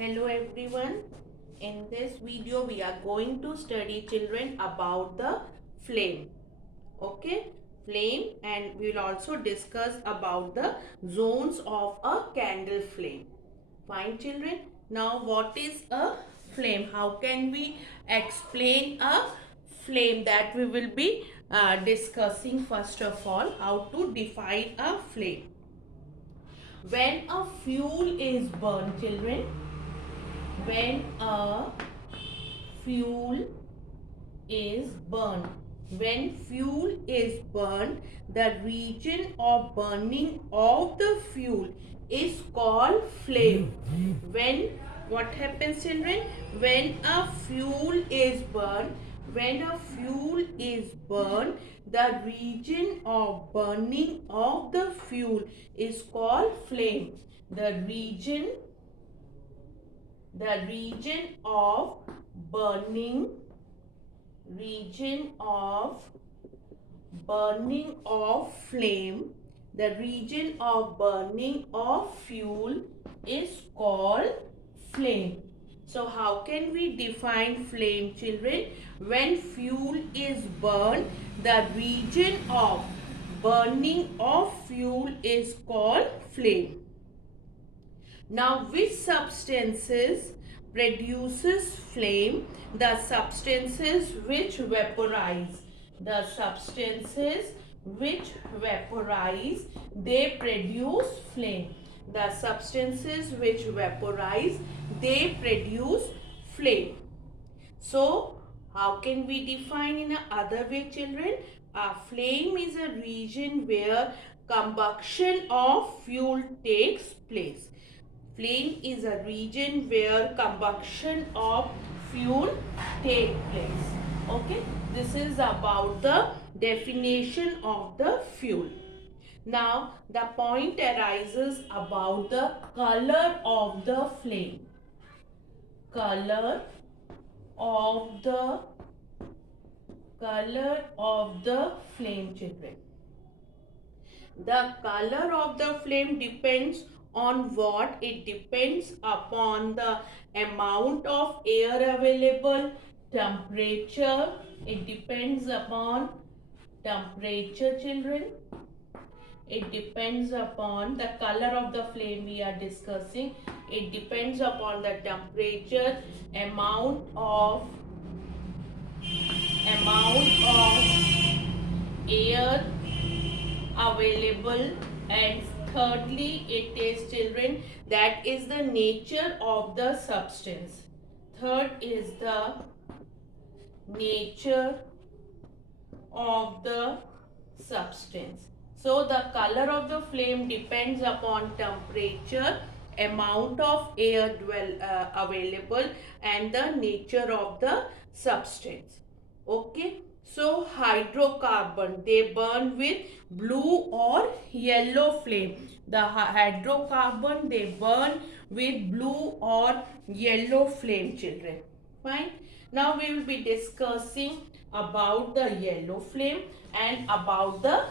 Hello everyone. In this video we are going to study children about the flame. Okay, flame, and we will also discuss about the zones of a candle flame. Fine children. Now what is a flame? How can we explain a flame? That we will be discussing first of all. How to define a flame. When a fuel is burned, children, when a fuel is burned, the region of burning of the fuel is called flame. When what happens, children? When a fuel is burned, the region of burning of the fuel is called flame. The region of burning of flame, the region of burning of fuel is called flame. So how can we define flame, children? When fuel is burned, the region of burning of fuel is called flame. Now, which substances produces flame? The substances which vaporize. They produce flame. The substances which vaporize, they produce flame. So, how can we define in another way, children? A flame is a region where combustion of fuel takes place. Flame is a region where combustion of fuel takes place. Okay, this is about the definition of the fuel. Now, the point arises about the color of the flame. Color of the flame, children. The color of the flame depends on what? It depends upon the amount of air available, temperature. It depends upon temperature, children. It depends upon the color of the flame we are discussing. It depends upon the temperature, amount of air available, and thirdly it is, children, that is the nature of the substance. Third is the nature of the substance. So the color of the flame depends upon temperature, amount of air available, and the nature of the substance. Okay, so hydrocarbon, they burn with blue or yellow flame. The hydrocarbon, they burn with blue or yellow flame, children. Fine. Now we will be discussing about the yellow flame and about the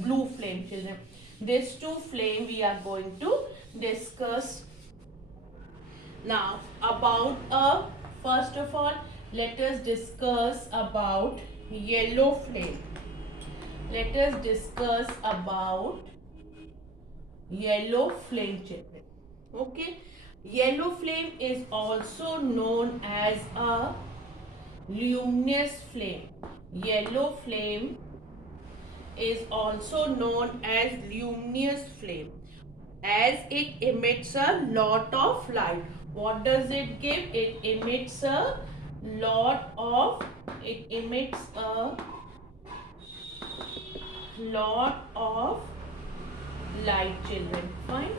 blue flame, children. These two flame we are going to discuss now. About first of all, let us discuss about yellow flame. Let us discuss about yellow flame, children. Okay, yellow flame is also known as a luminous flame. Yellow flame is also known as luminous flame, as it emits a lot of light. What does it give? It emits a lot of light, children. Fine.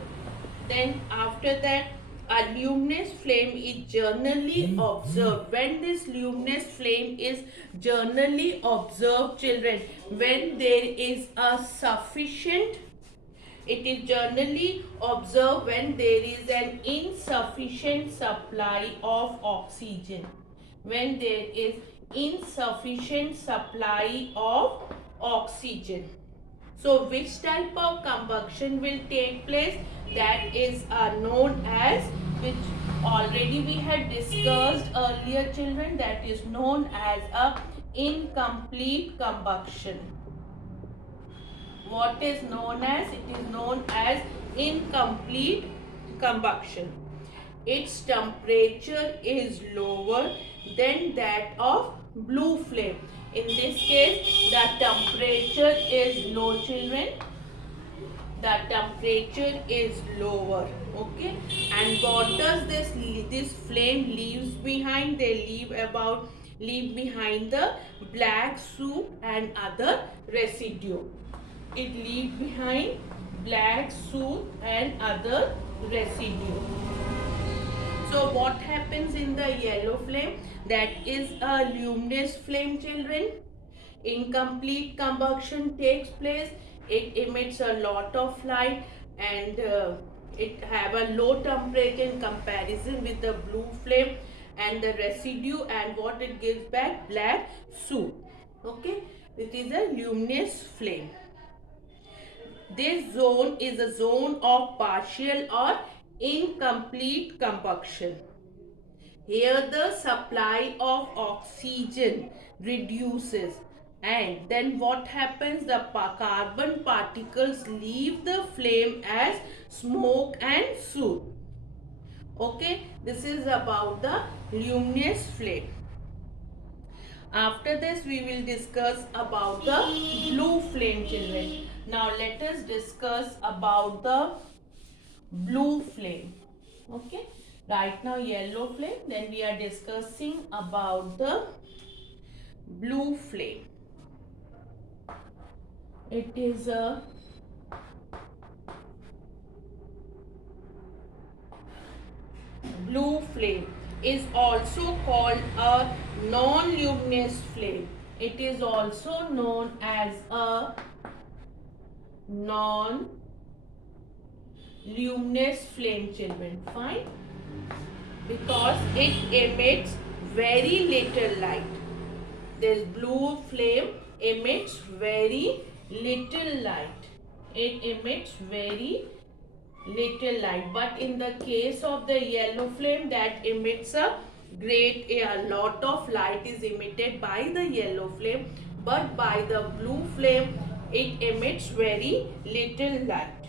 Then after that, a luminous flame is generally observed. When this luminous flame is generally observed, children, when there is a sufficient, it is generally observed when there is an insufficient supply of oxygen. When there is insufficient supply of oxygen. So which type of combustion will take place? That is known as which already we had discussed earlier, children, that is known as a incomplete combustion. What is known as? It is known as incomplete combustion. Its temperature is lower than that of blue flame. In this case, the temperature is low, children. The temperature is lower. Okay, and what does this flame leaves behind? They leave behind the black soot and other residue. It leaves behind black soot and other residue. So what happens in the yellow flame? That is a luminous flame, children. Incomplete combustion takes place. It emits a lot of light and it have a low temperature in comparison with the blue flame and the residue, and what it gives back? Black soot. Okay, it is a luminous flame. This zone is a zone of partial or incomplete combustion. Here the supply of oxygen reduces, and then what happens? The carbon particles leave the flame as smoke and soot. Okay, this is about the luminous flame. After this we will discuss about the blue flame, children. Now let us discuss about the blue flame. Okay, right now yellow flame, then we are discussing about the blue flame. It is a blue flame is also called a non-luminous flame. It is also known as a non-luminous flame, children. Fine, because it emits very little light. This blue flame emits very little light. It emits very little light. But in the case of the yellow flame, that emits a lot of light is emitted by the yellow flame. But by the blue flame, it emits very little light.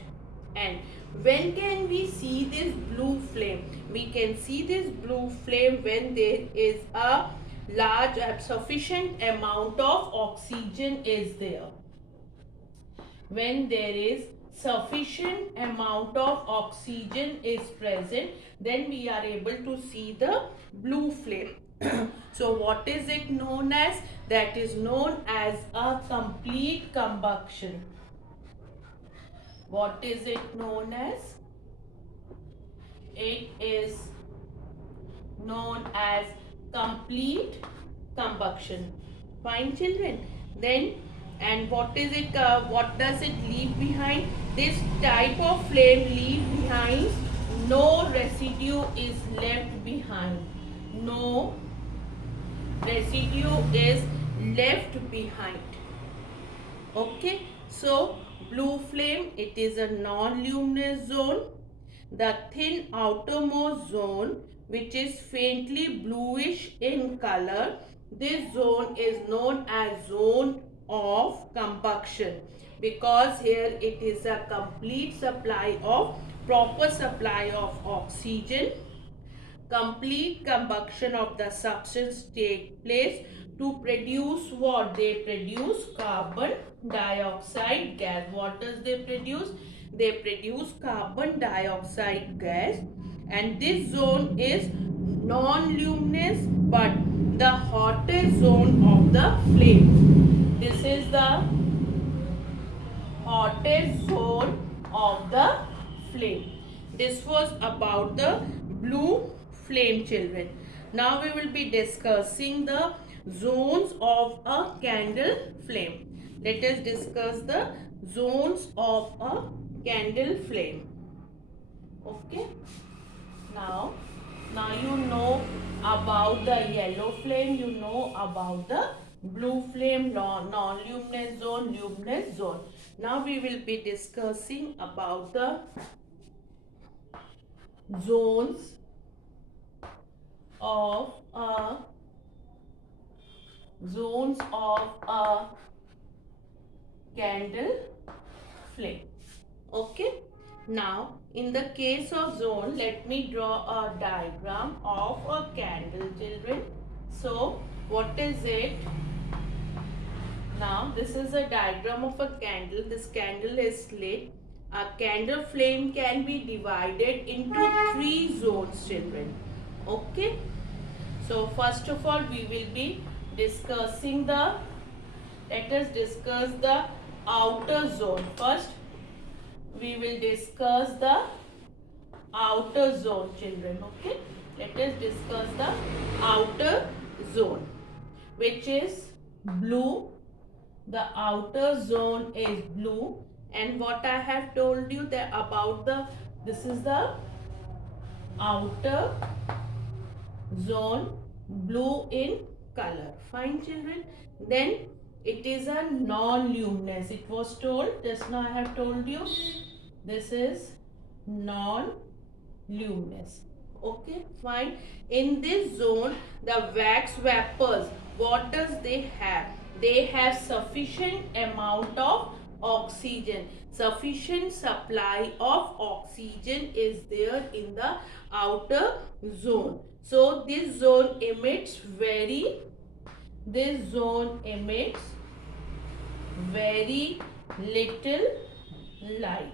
And when can we see this blue flame? We can see this blue flame when there is a large sufficient amount of oxygen is there. When there is sufficient amount of oxygen is present, then we are able to see the blue flame. So what is it known as? That is known as a complete combustion. What is it known as? It is known as complete combustion. Fine, children. Then, and what is it? What does it leave behind? This type of flame leave behind no residue is left behind. No residue is left behind. Okay, so blue flame, it is a non-luminous zone. The thin outermost zone, which is faintly bluish in color, this zone is known as zone of combustion, because here it is a complete supply of proper supply of oxygen. Complete combustion of the substance take place to produce what? They produce carbon dioxide gas. What does they produce? They produce carbon dioxide gas, and this zone is non-luminous but the hottest zone of the flame. This is the hottest zone of the flame. This was about the blue flame, children. Now we will be discussing the zones of a candle flame. Let us discuss the zones of a candle flame. Okay. Now you know about the yellow flame, you know about the blue flame, non-luminous zone, luminous zone. Now we will be discussing about the zones of a zones of a candle flame. Okay. Now, in the case of zone, let me draw a diagram of a candle, children. So, what is it? Now, this is a diagram of a candle. This candle is lit. A candle flame can be divided into three zones, children. Okay. So, first of all, we will be discussing let us discuss the outer zone. First, we will discuss the outer zone, children. Okay, let us discuss the outer zone, which is blue. The outer zone is blue, and what I have told you that about this is the outer zone, blue in color. Fine, children. Then it is a non-luminous. It was told just now, I have told you this is non-luminous. Okay, fine. In this zone, the wax vapors, what does they have? They have sufficient amount of oxygen. Sufficient supply of oxygen is there in the outer zone. So this zone emits very little light.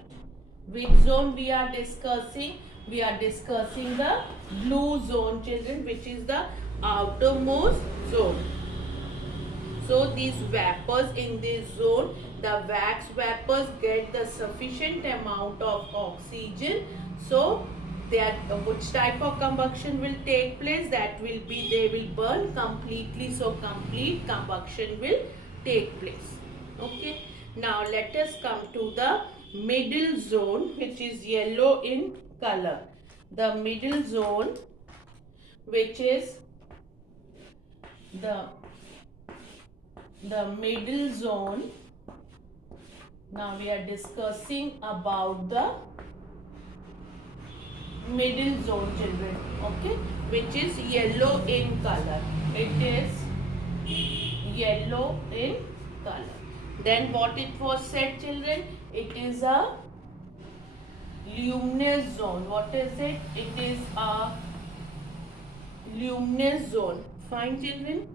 Which zone we are discussing? We are discussing the blue zone, children, which is the outermost zone. So these vapors in this zone, the wax vapors get the sufficient amount of oxygen. So which type of combustion will take place? That will be, they will burn completely. So complete combustion will take place. Okay. Now let us come to the middle zone, which is yellow in color. The middle zone, which is the middle zone. Now we are discussing about the middle zone, children. Okay, which is yellow in color. It is yellow in color. Then what it was said, children? It is a luminous zone. What is it? It is a luminous zone. Fine, children.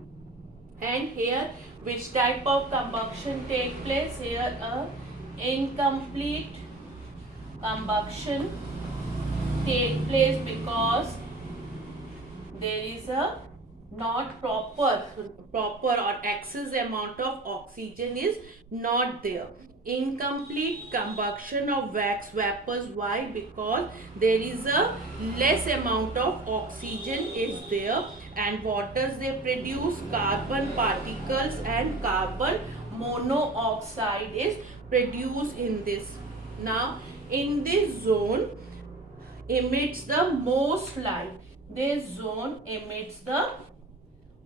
And here, which type of combustion take place? Here, a incomplete combustion take place because there is a not proper or excess amount of oxygen is not there. Incomplete combustion of wax vapors. Why? Because there is a less amount of oxygen is there. And what does they produce? Carbon particles and carbon monoxide is produced in this. Now in this zone emits the most light. This zone emits the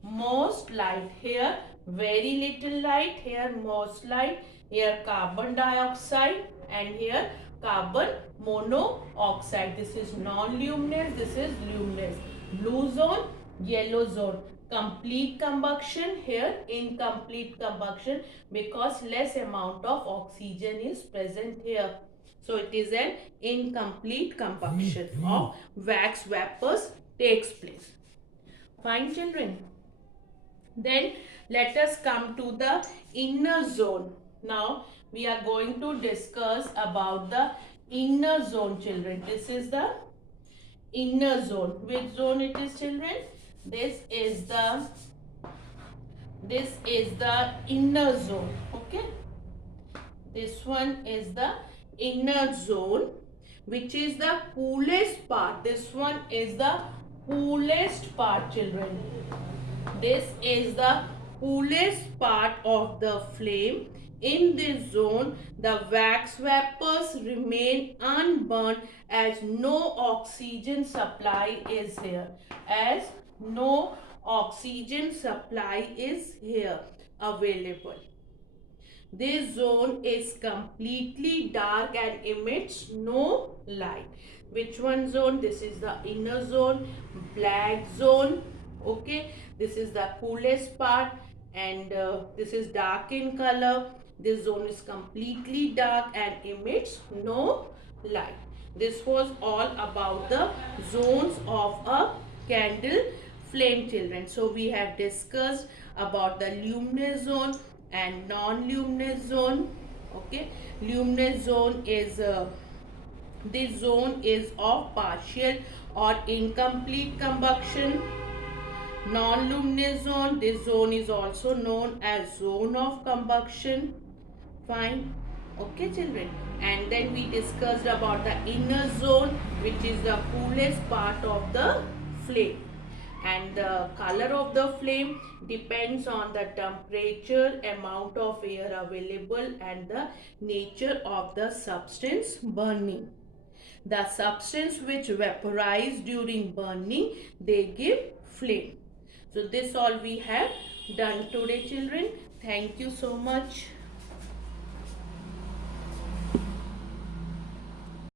most light. Here very little light, here most light, here carbon dioxide, and here carbon monoxide. This is non-luminous, this is luminous. Blue zone, yellow zone. Complete combustion, here incomplete combustion because less amount of oxygen is present here. So it is an incomplete combustion of wax vapors takes place. Fine, children. Then let us come to the inner zone. Now we are going to discuss about the inner zone, children. This is the inner zone. Which zone it is, children? This is the inner zone. Okay. This one is the inner zone, which is the coolest part. This one is the coolest part, children. This is the coolest part of the flame. In this zone, the wax vapors remain unburned as no oxygen supply is here. As no oxygen supply is here available. This zone is completely dark and emits no light. Which one zone? This is the inner zone, black zone. Okay, this is the coolest part, and this is dark in color. This zone is completely dark and emits no light. This was all about the zones of a candle flame, children. So we have discussed about the luminous zone and non-luminous zone. Okay, luminous zone is this zone is of partial or incomplete combustion. Non-luminous zone, this zone is also known as zone of combustion. Fine. Okay, children. And then we discussed about the inner zone, which is the coolest part of the flame. And the color of the flame depends on the temperature, amount of air available, and the nature of the substance burning. The substance which vaporize during burning, they give flame. So this all we have done today, children. Thank you so much.